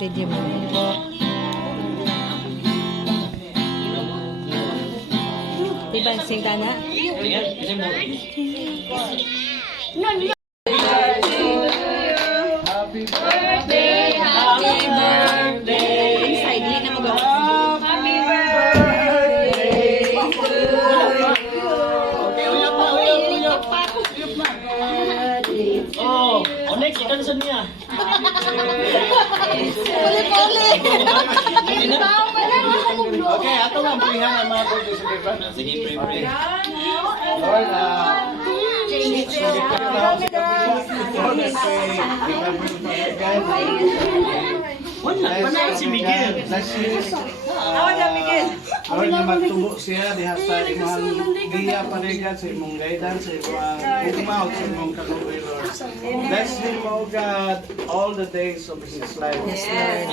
Video mo. Diba, sing tana? Happy birthday, happy birthday. Inside, hindi na mag Happy birthday to you. Okay, uyap pa, uyap pa. Oh, next, ikan sa niya. Okay, ato nga bulihan ang mga birthday celebration. Sige, pray. Lord, si Miguel. Lord, na magtubo siya diha sa imong giya panigan sa imong guidance, sa imong ugma, sa imong kaluoy, Lord. Bless him, O God, all the days of his life. Yes, Lord.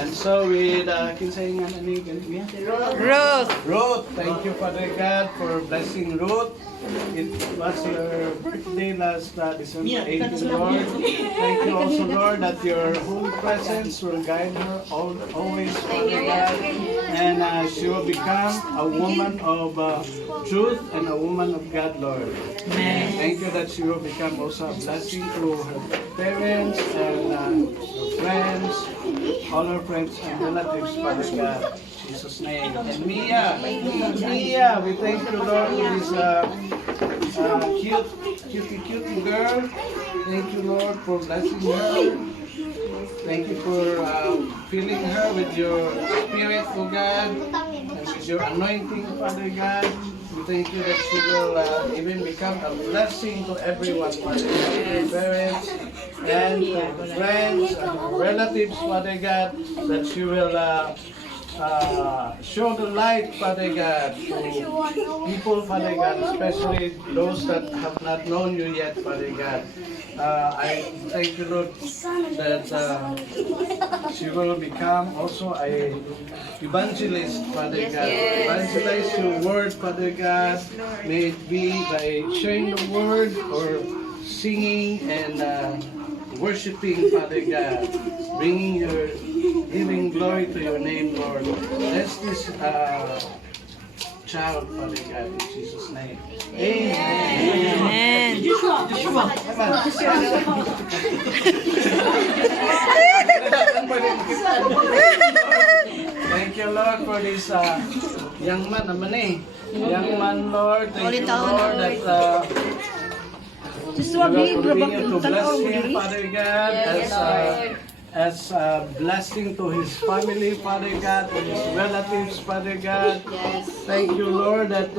And so with kinsay nga nani ganyan? Ruth. Ruth, thank you, Father God, for blessing Ruth. It was your birthday last December 18, Lord. Thank you also, Lord, that your holy presence will guide her always, Father God. And she will become a woman of truth and a woman of God, Lord. Amen. Thank you that she will become also a blessing to her parents and her friends, all her friends and relatives, Father God. In Jesus' name. And Mia, we thank you, Lord, for this cutie girl. Thank you, Lord, for blessing her. Thank you for filling her with your spirit, O God, and with your anointing, Father God. We thank you that she will even become a blessing to everyone, Father God, to her parents and to her friends and her relatives, Father God, that she will show the light, Father God, to people, Father God, especially those that have not known you yet, Father God. I thank you, Lord, that she will become also a evangelist, Father God. Evangelize your word, Father God. May it be by sharing the word or singing and worshiping, Father God, giving glory to your name, Lord. Bless this child, Father God, in Jesus' name. Amen. Amen. Thank you, Lord, for this young man naman eh. Young man, Lord. Thank you, Lord, that you will continue to bless him, Father God, as a blessing to his family, Father God, to his relatives, Father God. Thank you, Lord, that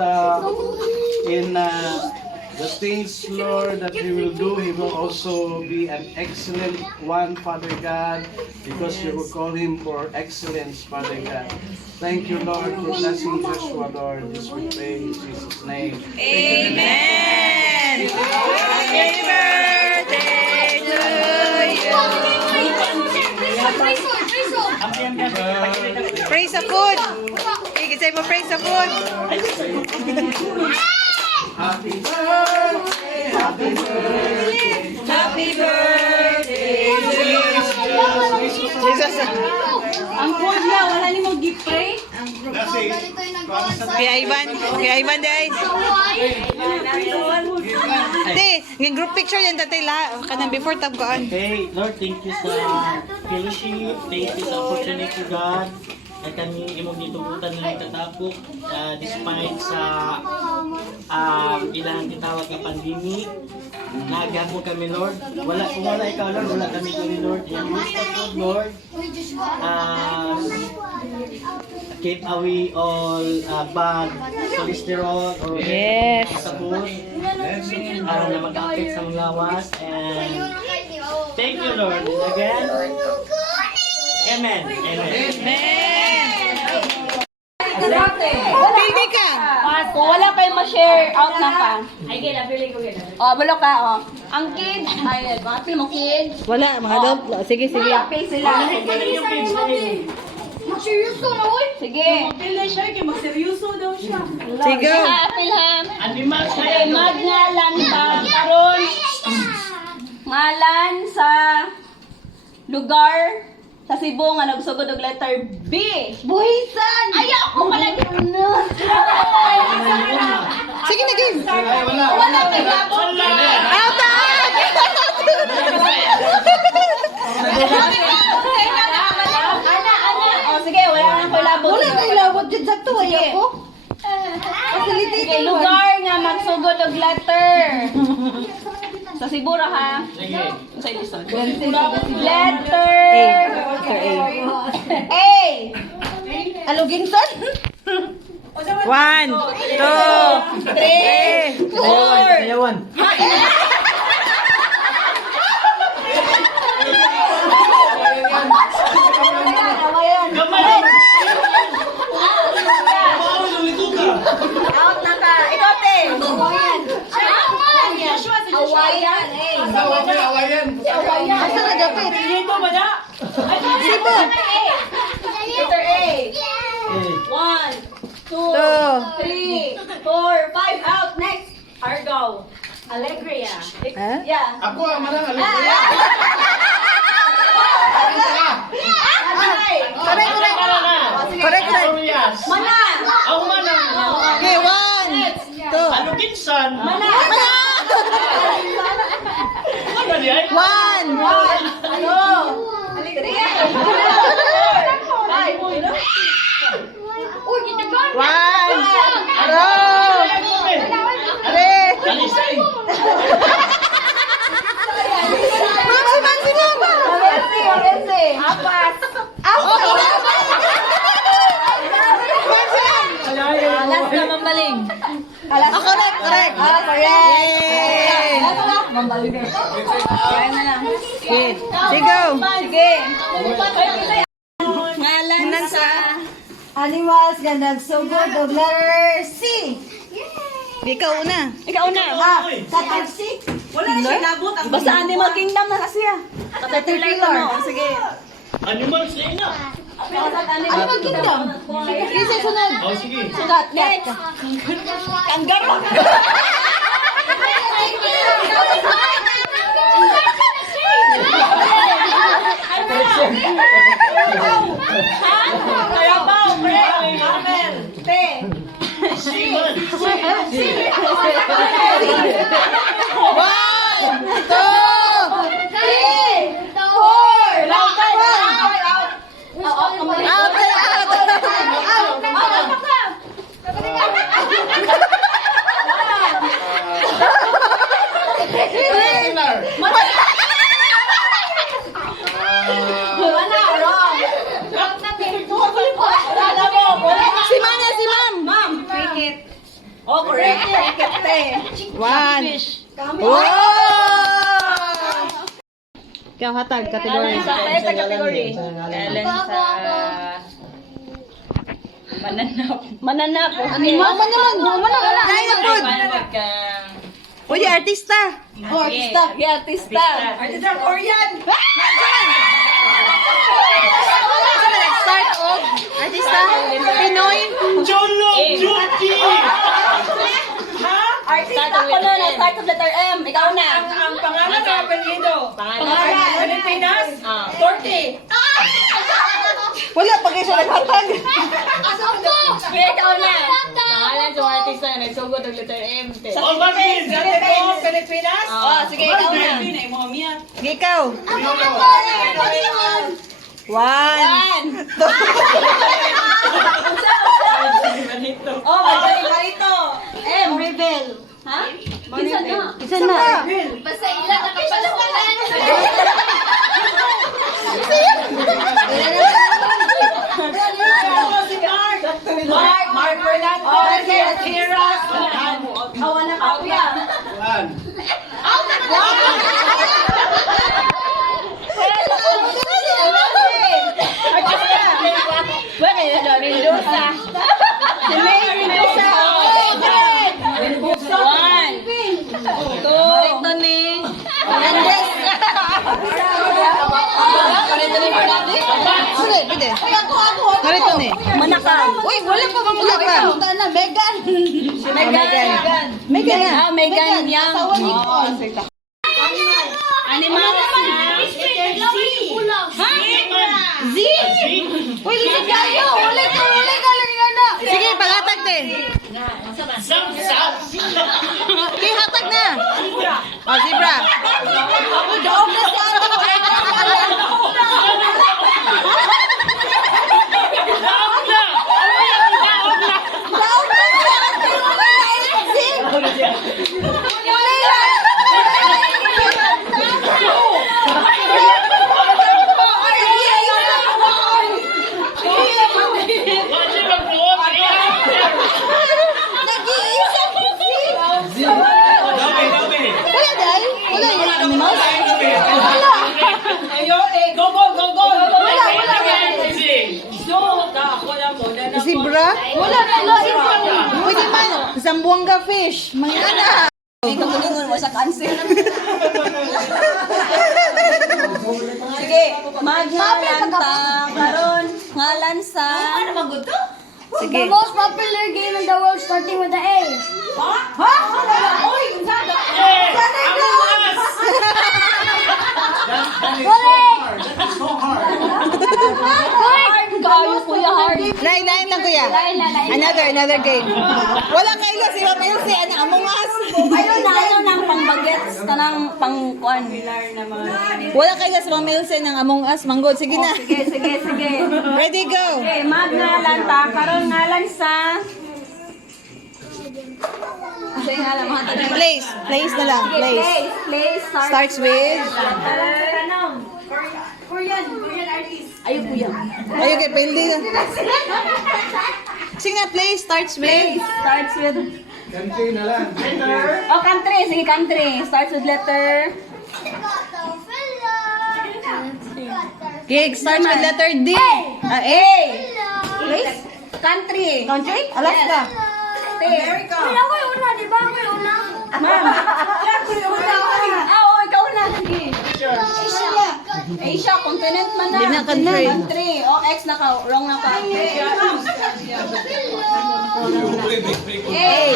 in the things, Lord, that he will do, he will also be an excellent one, Father God, because you will call him for excellence, Father God. Thank you, Lord, for blessing Joshua, Lord. This we pray in Jesus' name. Amen. Happy birthday to you. Praise the food. Hey, say mo praise the food. Happy birthday, happy birthday, Happy birthday to you. Jesus. Ang food niya, wala ni mo gift pre. Kaya Ivan day. Ate, ng group picture yan tatay la kanang before tabgaan. Okay, Lord, thank you sa fellowship. Thank you sa opportunity, God. At kami imong ditugutan nila katapok despite sa ilang gitawag na pandemic. Nagamo kami, Lord. Kung wala ikaw, Lord, wala kami kami, Lord. And we start, Lord, keep away all bad cholesterol or Yes. sabon na mag-affect sa mga lawas. And thank you, Lord. And again, amen. Amen. Pili ka. Kung wala kayo ma-share out na ka. Ay, gila, pili ko gila. O, bulo ka, o. Ang kids, ay, mga pili mo kids. Wala mga dog. Sige, sige. Pili sila. Seryoso na, uy. Sige. Pila siya, kaya magseryoso daw siya. Sige. Pilham. Ay, magngalan ba? Karon. Ngalan sa lugar sa Cebu nga nagsugod og letter B. Buhisan! Ayaw ko pala Sige na, game. Ay, wala. Wala kay labot. Out! Ana. Oh, sige, wala nang koy labot. Wala tayo labot dyan sa tuwa Sige. ako. Sige, lugar nga magsugod og letter. Sa Cebu ra ha. Sige. Sa Luzon. Letter A. Aluginsan? 1, 2, 3, 4. Ayawan. Gamay! Out na ka. Ikaw, te. Awayan. Awayan. Asa na dapat? Letter A. 1, 2, 3, 4, 5. Out. Next. Argo. Alegria. Huh? Yeah. Ako ang manang Correct. Correct, correct. Mana. Ang manang. Okay, 1, 2. Ano kinsan? Mana. Ano diyan? 1. Ano? Alegria. 3. Alisay. Apat. Last na mambaling. Correct, correct. Yay! Kaya na lang. Okay, sige. Sige. Ngalan sa... Animals nga nagsugod og letter C. Ikaw una. Ikaw na. Sa taxi? Wala na siya nabot. Basta Animal Kingdom na kasi ah. Caterpillar. Sige. Animals na ina. Animal Kingdom. Isa sunod. Oh, sige. Sugat. Next. Kangaroo. Karabaw. Camel. Te. Seaman. 1, 2, 3. Si Ma'am yan, si Ma'am. Ma'am. Cricket. Oh, correct. Cricket, te. 1. Wow! Ikaw hatag, category. Sa category. Kailan sa... Mananap. Mama naman. Mama na wala. Kaya na po. Pwede artista. Oh, artista. Yeah, artista. Artista Korean. Start of artista. Pinoy. Cholo Juki! Artista ko na. Start of letter M. Ikaw na. Ang pangalan ng apelyido. Pangalan. Pilipinas. Torte. Wala pa kayo sa naghatag. Sige, ikaw na. Pangalan sa artista na nagsugod ng letter M. Oh, bakit? Pilipinas. Oh, sige, ikaw na. Sige, ikaw. 1. Oh, magaling ka rito. M. Rebel. Ha? Isa na. Isa na. Basta ilan ang kapalawalan. Mark Fernando. Oh, sige, Kira. Awa na kapya. 1. Mendoza. Si May Mendoza. Mendoza. 1, 2, Maritone. Hernandez. Maritone Fernandez. Sige, pwede. Maritone. Manakaw. Uy, wala pa bang Wala pa. Punta na, Megan. Megan. Megan na. Ah, Megan Yang. Asawa ni Oh, Paul. Animal na. Okay, hatag na. Oh, zebra. Wala dahil? Wala yung animals? Zebra? Wala na. Pwede man. Zamboanga fish. Mga na. Ito kuningon mo sa cancer. Sige, maglanta karon ngalan sa Sige. The most popular game in the world starting with the A. Kayo kuya hard. Lain lang kuya. Another game. Wala kayo si Ma'am Elsie. Among Us. Ayaw nang pangbagets kanang pangkuan. Wala kayo si Ma'am Elsie ng Among Us. Manggod. Sige na. Sige. Ready, go. Okay, magnalan ta karon ngalan sa Say nga lang mga tanong. Place. Place na lang. Place. Place Starts with. Ayun kuya. Ayun kay Pendi. Sige na, place starts with. Starts with Country na lang. Oh, country. Sige, country. Starts with letter Gig starts with letter D. A. Place. Country. Country? Alaska. America. Ako yung una, di ba? Ako yung una. Ma'am. Oo, ikaw na. Sige. Asia, continent man na. Di na country. Country. Oh, X na ka. Wrong na ka. A.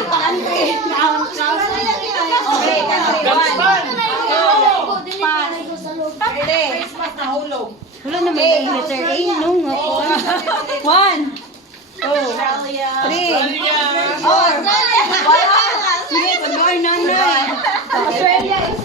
Country. Okay, country. Wala naman yung letter A, no? 1, 2, 3, 4. Oh, sige, pag-door na. Australia is